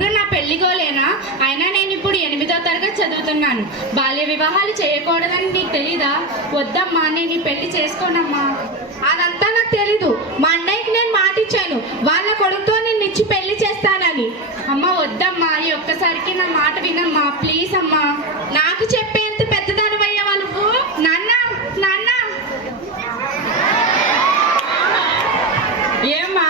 ఇప్పుడు నా పెళ్ళిగోలేనా అయినా నేను ఇప్పుడు ఎనిమిదో తరగతి చదువుతున్నాను. బాల్య వివాహాలు చేయకూడదని నీకు తెలీదా? వద్దమ్మా నేను ఈ పెళ్ళి చేసుకోనమ్మా. అదంతా నాకు తెలీదు. మా అన్నయ్యకి నేను మాట ఇచ్చాను వాళ్ళ కొడుకుతో నేను ఇచ్చి పెళ్ళి చేస్తానని. అమ్మ వద్దమ్మా ఈ ఒక్కసారికి నా మాట వినమ్మా. ప్లీజ్ అమ్మా. నాకు చెప్పే పెద్దదానివయ్యావా నువ్వు నాన్న నాన్న ఏమ్మా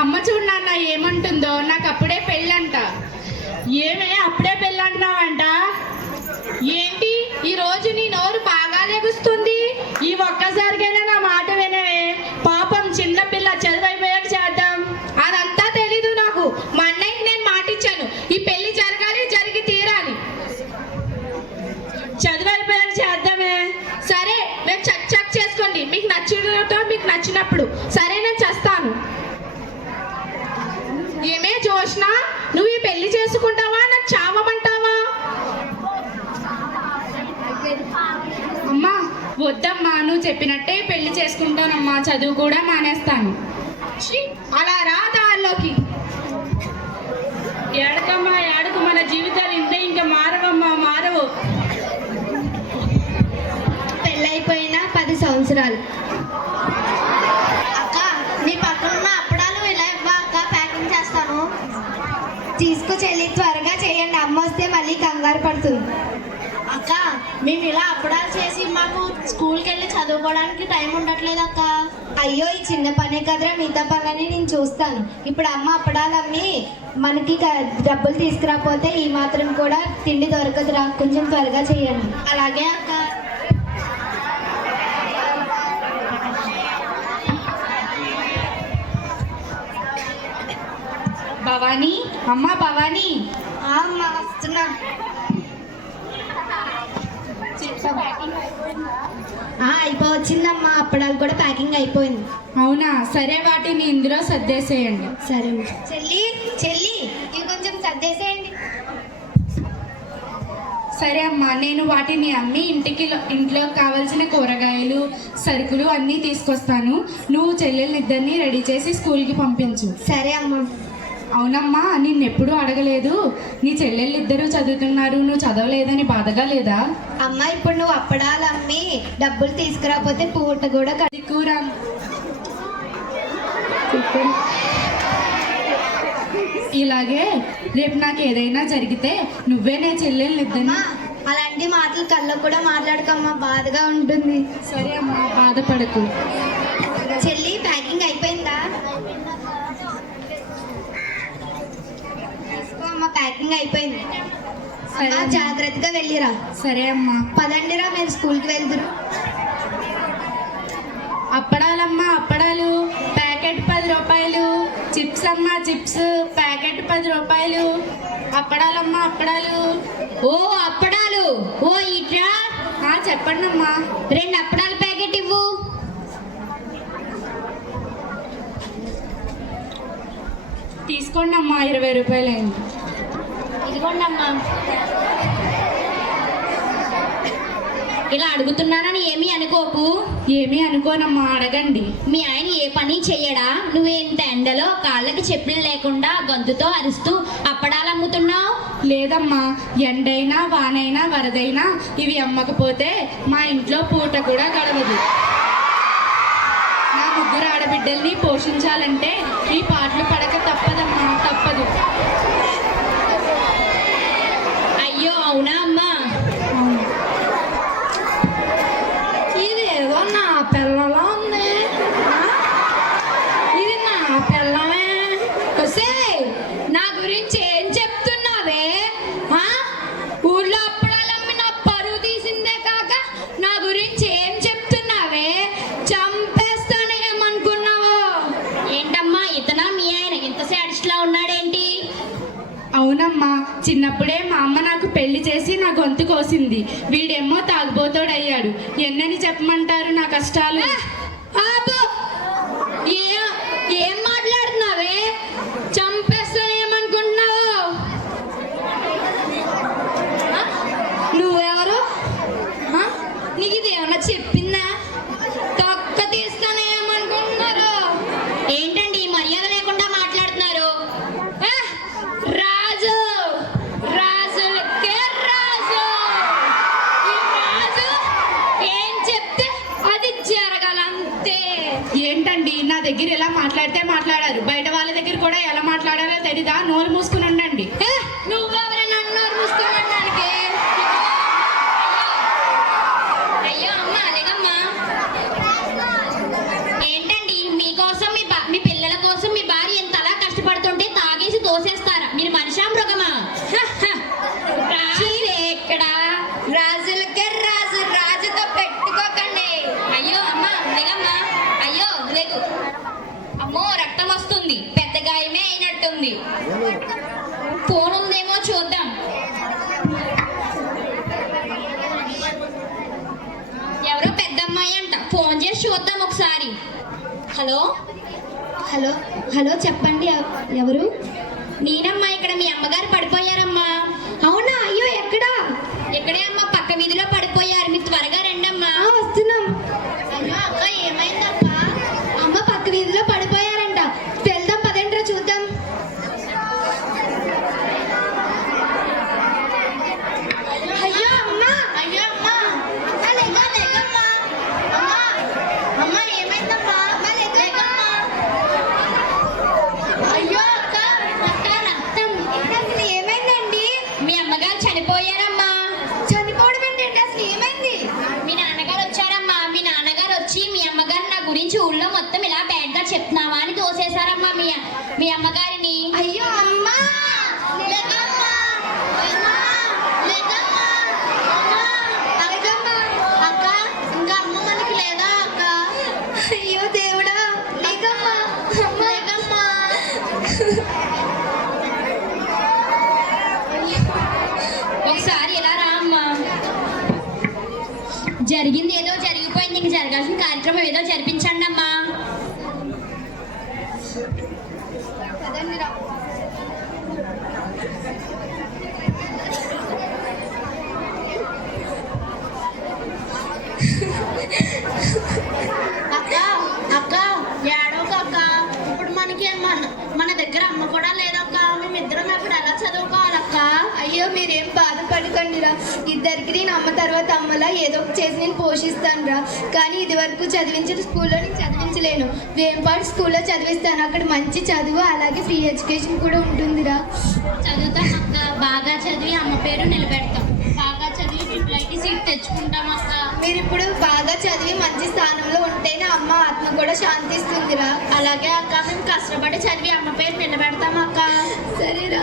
అమ్మ చూడు నాన్న ఏమంటుందో నాకు అప్పుడే పెళ్ళంట. ఏమే అప్పుడే పెళ్ళంటున్నావంట? ఏంటి? ఈ రోజు నీ నోరు బాగా లెగుస్తుంది? ఈ ఒక్కసారికైనా నా మాట వినవే. పాపం చిన్నపిల్ల చదువైపోయాక చేద్దాం. అదంతా తెలీదు నాకు. మా అన్నయ్యకి నేను మాటిచ్చాను. ఈ పెళ్ళి జరగాలి జరిగి తీరాలి. చదువైపోయాక చేద్దామే. సరే మేము చక్ చక్ చేసుకోండి. మీకు నచ్చినతో మీకు నచ్చినప్పుడు సరే నేను చేస్తాను ఏమే జోష్న నువ్వు ఈ పెళ్ళి చేసుకుంటావా నాకు చావమంటావా అమ్మా వద్దమ్మా నువ్వు చెప్పినట్టే పెళ్ళి చేసుకుంటానమ్మా చదువు కూడా మానేస్తాను. అలా రా దారిలోకి. ఏడకమ్మా ఏడకు మన జీవితాలు ఇంతే ఇంకా మారవమ్మా మారవు. పెళ్ళైపోయిన పది సంవత్సరాలు. అక్క నీ పక్కన ఉన్న అప్పడాలు ఇలా ఇవ్వ అక్క? ప్యాకింగ్ చేస్తాను. తీసుకు చెల్లి త్వరగా చేయండి. అమ్మ వస్తే మళ్ళీ కంగారు పడుతుంది. మేము ఇలా అప్పడాలు చేసి మాకు స్కూల్కి వెళ్ళి చదువుకోవడానికి టైం ఉండట్లేదు అక్క. అయ్యో ఈ చిన్న పనే కదరా మిగతా పనులని నేను చూస్తాను. ఇప్పుడు అమ్మ అప్పడాలు అమ్మి మనకి డబ్బులు తీసుకురాపోతే ఈ మాత్రం కూడా తిండి దొరకదురా. కొంచెం త్వరగా చేయండి. అలాగే అక్క. భవానీ అమ్మా భవానీ. అమ్మ వస్తున్నా ఆ, అయిపోవచ్చిందమ్మా. అప్పడాలు కూడా ప్యాకింగ్ అయిపోయింది. అవునా? సరే వాటిని ఇందులో సర్దేసేయండి. సరే చెల్లి చెల్లి ఇవి కొంచెం సర్దేసేయండి. సరే అమ్మా నేను వాటిని అమ్మి ఇంటికి ఇంట్లో కావాల్సిన కూరగాయలు సరుకులు అన్నీ తీసుకొస్తాను. నువ్వు చెల్లెళ్ళిద్దరిని రెడీ చేసి స్కూల్కి పంపించు. సరే అమ్మా. అవునమ్మా నిన్నెప్పుడు అడగలేదు. నీ చెల్లెళ్ళిద్దరూ చదువుతున్నారు నువ్వు చదవలేదని బాధగా లేదా? అమ్మ ఇప్పుడు నువ్వు అప్పడాలు అమ్మి డబ్బులు తీసుకురాపోతే పూట కూడా కట్- అది కూర ఇలాగే రేపు నాకు ఏదైనా జరిగితే నువ్వే నే చెల్లెళ్ళిద్దరిని అమ్మా అలాంటి మాటలు కల్లో కూడా మాట్లాడకమ్మా బాధగా ఉంటుంది. సరే అమ్మా బాధపడకు చెల్లి ప్యాకింగ్ అయిపోయిందా తీసుకో అమ్మా ప్యాకింగ్ అయిపోయింది. అమ్మా. జాగ్రత్తగా వెళ్ళిరా. సరే అమ్మా. పదండిరా మీరు స్కూల్కి వెళ్తురు అప్పడాలమ్మా అప్పడాలు. ప్యాకెట్ పది రూపాయలు. చిప్స్ అమ్మా చిప్స్. ప్యాకెట్ పది రూపాయలు. అప్పడాలమ్మా అప్పడాలు. ఓ అప్పడాలు. ఓ ఇట్రా? చెప్పండి అమ్మా రెండు అప్పడాల ప్యాకెట్ ఇవ్వు. తీసుకోండి అమ్మా ఇరవై రూపాయలు అయింది ఇదిగోండి అమ్మా. ఇలా అడుగుతున్నానని ఏమీ అనుకోకు? ఏమీ అనుకోనమ్మా అడగండి. మీ ఆయన ఏ పని చెయ్యడా? నువ్వు ఇంత ఎండలో కాళ్ళకి చెప్పులు లేకుండా గొంతుతో అరుస్తూ అప్పడాలు అమ్ముతున్నావు? లేదమ్మా ఎండైనా వానైనా వరదైనా ఇవి అమ్మకపోతే మా ఇంట్లో పూట కూడా గడవదు. నా ముగ్గురు ఆడబిడ్డల్ని పోషించాలంటే ఈ పాటలు పడక తప్పదమ్మా తప్పదు. చేసి నా గొంతు కోసింది. వీడేమో తాగుబోతోడయ్యాడు. ఎన్నని చెప్పమంటారు నా కష్టాలు? హలో? హలో? హలో చెప్పండి ఎవరు? నేనమ్మా ఇక్కడ మీ అమ్మగారు పడిపోయారమ్మా. అయిపోయిందిరా ఇద్దరికి నేను అమ్మ తర్వాత అమ్మలా. ఏదో ఒకటి చేసి నేను పోషిస్తానురా. కానీ ఇది వరకు చదివించిన స్కూల్లో నేను చదివించలేను. వేంపాడు స్కూల్లో చదివిస్తాను. అక్కడ మంచి చదువు అలాగే ఫ్రీ ఎడ్యుకేషన్ కూడా ఉంటుందిరా. చదువుతాం అక్క. బాగా చదివి అమ్మ పేరు నిలబెడతాం. బాగా చదివి ట్రిపుల్ సీట్ తెచ్చుకుంటాం అక్క. మీరు ఇప్పుడు బాగా చదివి మంచి స్థానంలో ఉంటేనే అమ్మ ఆత్మ కూడా శాంతిస్తుందిరా. అలాగే అక్క. మేము కష్టపడి చదివి అమ్మ పేరు నిలబెడతాం అక్క. సరేరా.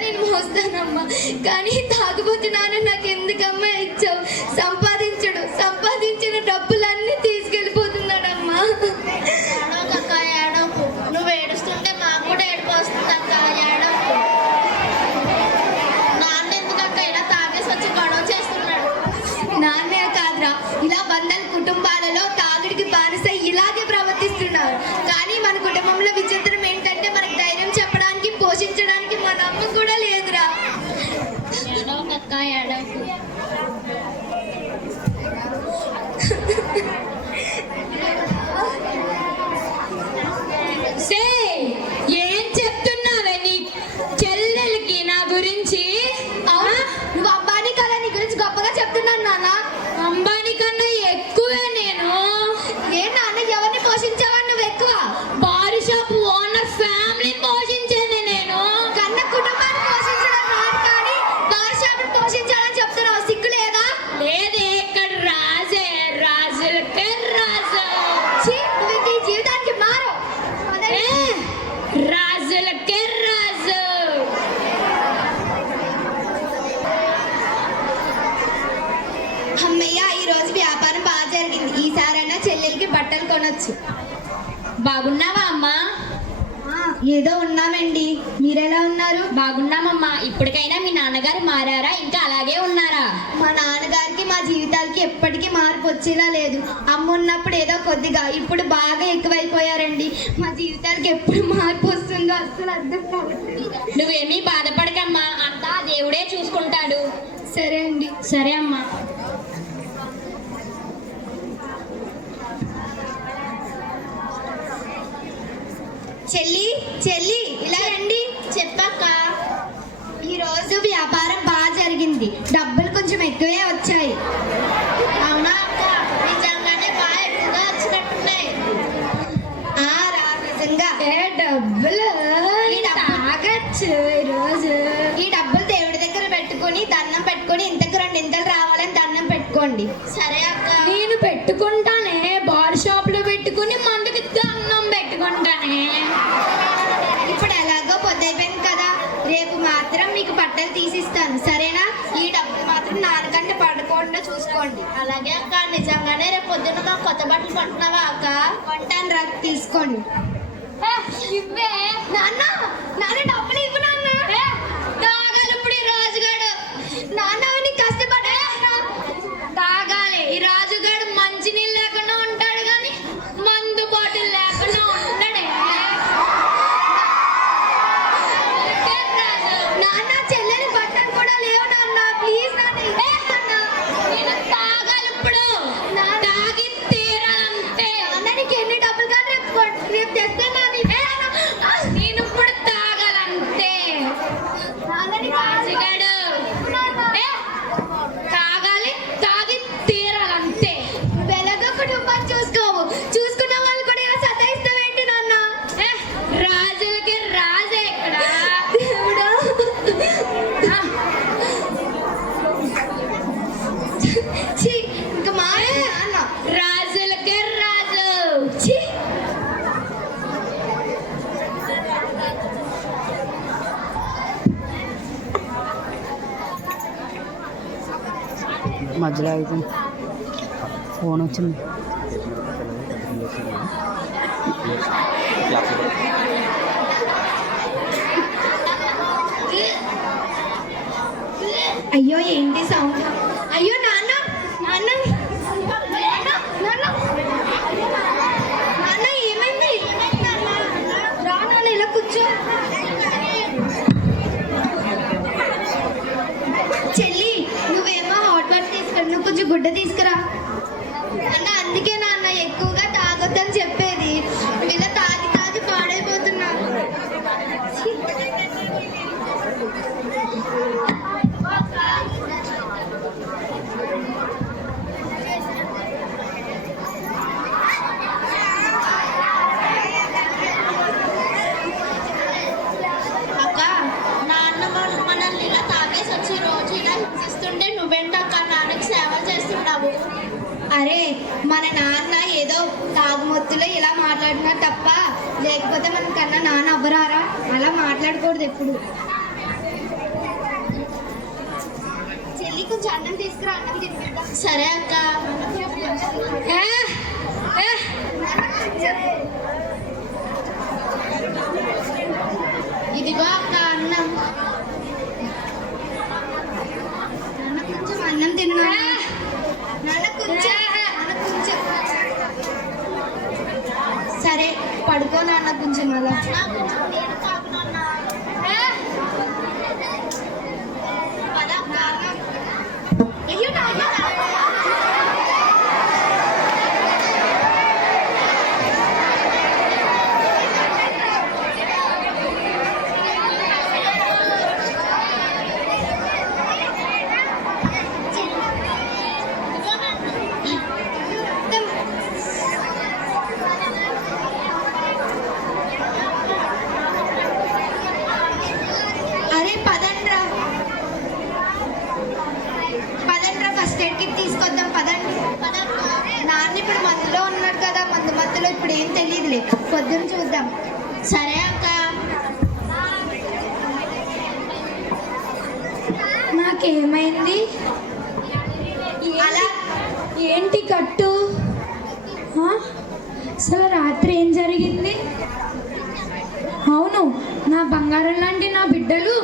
నేను మోస్తానమ్మా. కానీ తాగుబోతున్నాను నాకు ఎందుకమ్మా కొనొచ్చు. బాగున్నావా అమ్మా? ఏదో ఉన్నామండి. మీరెలా ఉన్నారు? బాగున్నామమ్మా. ఇప్పటికైనా మీ నాన్నగారు మారారా? ఇంకా అలాగే ఉన్నారా? మా నాన్నగారికి మా జీవితాలకి ఎప్పటికీ మార్పు వచ్చేలా లేదు. అమ్మ ఉన్నప్పుడు ఏదో కొద్దిగా ఇప్పుడు బాగా ఎక్కువైపోయారండి. మా జీవితాలకి ఎప్పుడు మార్పు వస్తుందో అసలు అర్థం కావట్లేదు. నువ్వేమీ బాధపడకమ్మా. అంతా దేవుడే చూసుకుంటాడు. సరే అండి. సరే అమ్మా. చెల్లి చెల్లి ఇలా రండి. చెప్పక్క ఈ రోజు వ్యాపారం బాగా జరిగింది. డబ్బులు కొంచెం ఎక్కువే వచ్చాయి. అవునా అక్క? నిజంగానే బాగా ఎక్కువగా వచ్చినట్టున్నాయి. ఆ రా నిజంగా. ఏ డబ్బులు? తాగచ్చు ఈరోజు ఈ డబ్బులు దేవుడి దగ్గర పెట్టుకొని దండం పెట్టుకొని ఇంతకు రెండు ఇంతలు రావాలని దండం పెట్టుకోండి. సరే అక్క. నేను పెట్టుకుంటానే ఇప్పుడు ఎలాగో పొద్దైపోయింది కదా. రేపు మాత్రం మీకు బట్టలు తీసిస్తాను. సరేనా? ఈ డబ్బులు మాత్రం నాన్నకంటే పడకుండా చూసుకోండి. అలాగే అక్క నిజంగానే రేపు పొద్దున్న మా కొత్త బట్టలు కొంటున్నావా అక్క? కొంటాను రా తీసుకోండి. నాన్న నాన్న తాగాలి ఇప్పుడు ఈ రాజుగాడు నాన్న నీ కష్టపడే తాగాలి ఈ రాజుగాడు మంచి నీళ్ళు లేకుండా ఉంటాడు కానీ మందు బాటిల్ లేకుండా ఉండడే నాన్న చెల్లెలి బట్టలు కూడా లేవు నాన్న ప్లీజ్ నాన్న ఇవ్వు నాన్న నేను తాగాలి ఇప్పుడు తాగి తీరాలంతే నాన్న నీకు ఎన్ని డబ్బులు కానీ రేపు కొట్- రేపు తెస్తాను నేను ఇప్పుడు తాగాలంతే రాజుగాడు ఏ, తాగాలి తాగి తీరాలంతే వెలగ కుటుంబం చూసుకోవు చూసుకున్న వాళ్ళు కూడా ఇలా సతాయిస్తావేంటి నాన్న ఏ, రాజులకి రాజే ఇక్కడ దేవుడా ఛీ, ఇంక మా నాన్న రాజులకి రాజు ఛీ మధ్యలో అయితే ఫోన్ వచ్చింది. అయ్యో ఏంటి సౌండ్ అయ్యో నాన్న నాన్న నాన్న నాన్న నాన్న ఏమైంది రా నాన్న ఇలా కూర్చో చెల్లి నువ్వేమో హాట్ వాటర్ తీసుకురా నువ్వు కొంచెం గుడ్డ తీసుకురా. తప్ప లేకపోతే మన కన్నా నాన్న అవ్వరారా? అలా మాట్లాడకూడదు ఎప్పుడు. కొంచెం అన్నం తీసుకురా అన్నం తినిపిద్దాం. సరే అక్క. ఇదిగో అక్క అన్నం. కొంచెం అన్నం తిన్నా ఏ. నాన్న కొంచెం నాన్న కొంచెం సరే పడుకో నాన్న కొంచెం అలా అయ్యో నాన్న అరే పదండ్రా పదండ్రా ఫస్ట్ ఎయిడ్ కిట్ తీసుకొద్దాం పదండి నాన్న ఇప్పుడు మందులో ఉన్నాడు కదా మందు మధ్యలో ఇప్పుడు ఏం తెలియదులే పొద్దున్న చూద్దాం. సరే అక్క. నాకేమైంది? అలా. ఏంటి కట్టు? అసలు రాత్రి ఏం జరిగింది? అవును నా బంగారం లాంటి నా బిడ్డలు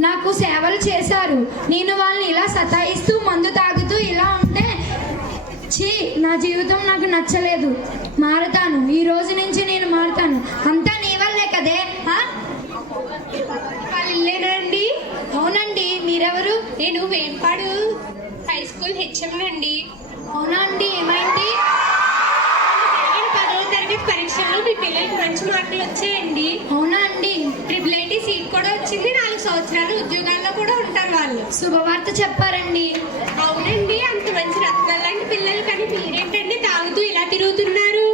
నాకు సేవలు చేశారు. నేను వాళ్ళని ఇలా సతాయిస్తూ మందు తాగుతూ ఇలా ఉంటే ఛీ నా జీవితం నాకు నచ్చలేదు. మారుతాను. ఈ రోజు నుంచి నేను మారుతాను. అంతా నీ వల్లే కదే? వాళ్ళేనండి అవునండి మీరెవరు? నేను వేంపాడు హై స్కూల్ హెచ్ఎం అండి. అవునా అండి? ఏమైంది? పదవ తరగతి పరీక్షల్లో మీ పిల్లలకి మంచి మార్కులు వచ్చాయండి. అవునా అండి? ట్రిపుల్ ఐటీ సీట్ కూడా వచ్చింది. నాలుగు సంవత్సరాలు ఉద్యోగాల్లో కూడా ఉంటారు వాళ్ళు. శుభవార్త చెప్పారండి. అవునండి అంత మంచి రత్నాలాంటి పిల్లలు కానీ మీరేంటండి తాగుతూ ఇలా తిరుగుతున్నారు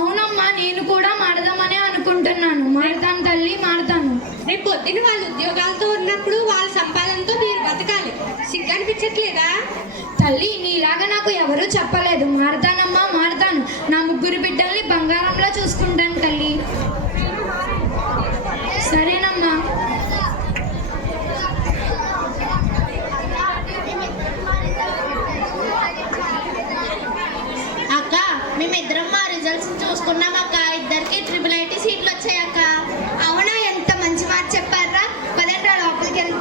అవునమ్మా నేను కూడా మారదామనే అనుకుంటున్నాను తల్లి మారుతాను. రేపు పొద్దున వాళ్ళు ఉద్యోగాలతో ఉన్నప్పుడు వాళ్ళ సంపాదనతో మీరు బతకాలి. సిగ్గనిపించట్లేదా? తల్లి నీలాగా నాకు ఎవరూ చెప్పలేదు. మారుతానమ్మా మారుతాను. నా ముగ్గురు బిడ్డల్ని బంగారంలో చూసుకుంటాను తల్లి సరేనమ్మా అక్క మేమిద్దరం మా రిజల్ట్స్ చూసుకున్నాం అక్క ఇద్దరికి ట్రిపుల్ ఐటీ సీట్లు వచ్చాయి అక్క అవునా ఎంత మంచి మాట చెప్పారా పదండి లోపలికి వెళ్ళి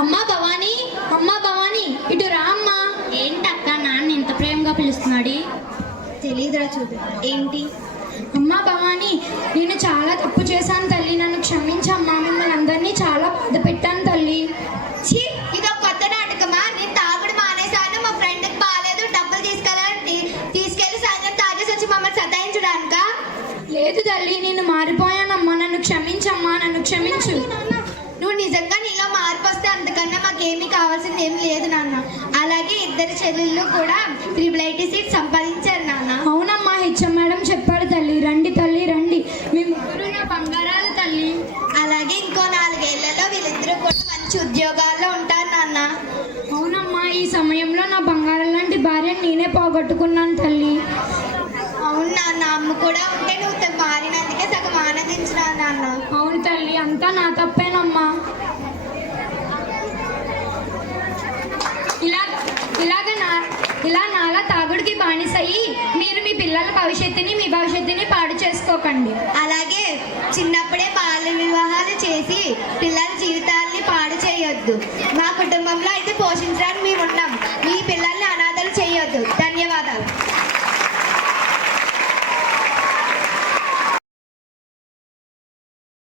అమ్మా భవానీ అమ్మా భవానీ ఇటు రా అమ్మా ఏంటక్క నాన్న ఇంత ప్రేమగా పిలుస్తున్నాడు చూద్దాం ఏంటి? అమ్మా భవానీ నేను చాలా తప్పు చేశాను తల్లి నన్ను క్షమించమ్మా మిమ్మల్ని అందరినీ చాలా బాధ పెట్టాను తల్లి ఛీ ఇదో కొత్త నాటకమా నేను తాగుడు మానేశాను మా ఫ్రెండ్కి బాగాలేదు డబ్బులు తీసుకెళ్ళాలని తీసుకెళ్ళి సాయంత్రం తాగేసి వచ్చి మమ్మల్ని సతాయించడానికా లేదు తల్లి నేను మారిపోయానమ్మా నన్ను క్షమించమ్మా నన్ను క్షమించు నువ్వు నిజంగా నీలో మార్పు వస్తే అంతకన్నా మాకేమీ కావాల్సింది ఏం లేదు నాన్న అలాగే ఇద్దరు చెల్లెళ్ళు కూడా ట్రిపుల్ ఐటీ సీట్ సంపాదించారు నాన్న అవునమ్మా హెచ్ఎం మేడం చెప్పాడు తల్లి రండి తల్లి రండి మీ ముగ్గురు నా బంగారాలు తల్లి అలాగే ఇంకో నాలుగేళ్ళలో వీళ్ళిద్దరూ కూడా మంచి ఉద్యోగాల్లో ఉంటారు నాన్న అవునమ్మా ఈ సమయంలో నా బంగారం లాంటి భార్యను నేనే పోగొట్టుకున్నాను తల్లి. అవును నాన్న అమ్మ కూడా ఉంటే నువ్వు మారినందుకే సగం ఆనందించిన నాన్న. అవును తల్లి అంతా నా తప్పేనమ్మా. ఇలా ఇలాగ నా ఇలా నాలా తాగుడికి బానిసయ్యి మీరు మీ పిల్లల భవిష్యత్తుని మీ భవిష్యత్తుని పాడు చేసుకోకండి. అలాగే చిన్నప్పుడే బాల్య వివాహాలు చేసి పిల్లల జీవితాల్ని పాడు చేయొద్దు. మా కుటుంబంలో అయితే పోషించడానికి మేము ఉన్నాం. మీ పిల్లల్ని అనా అశ్రద్ధలు చేయొద్దు. ధన్యవాదాలు.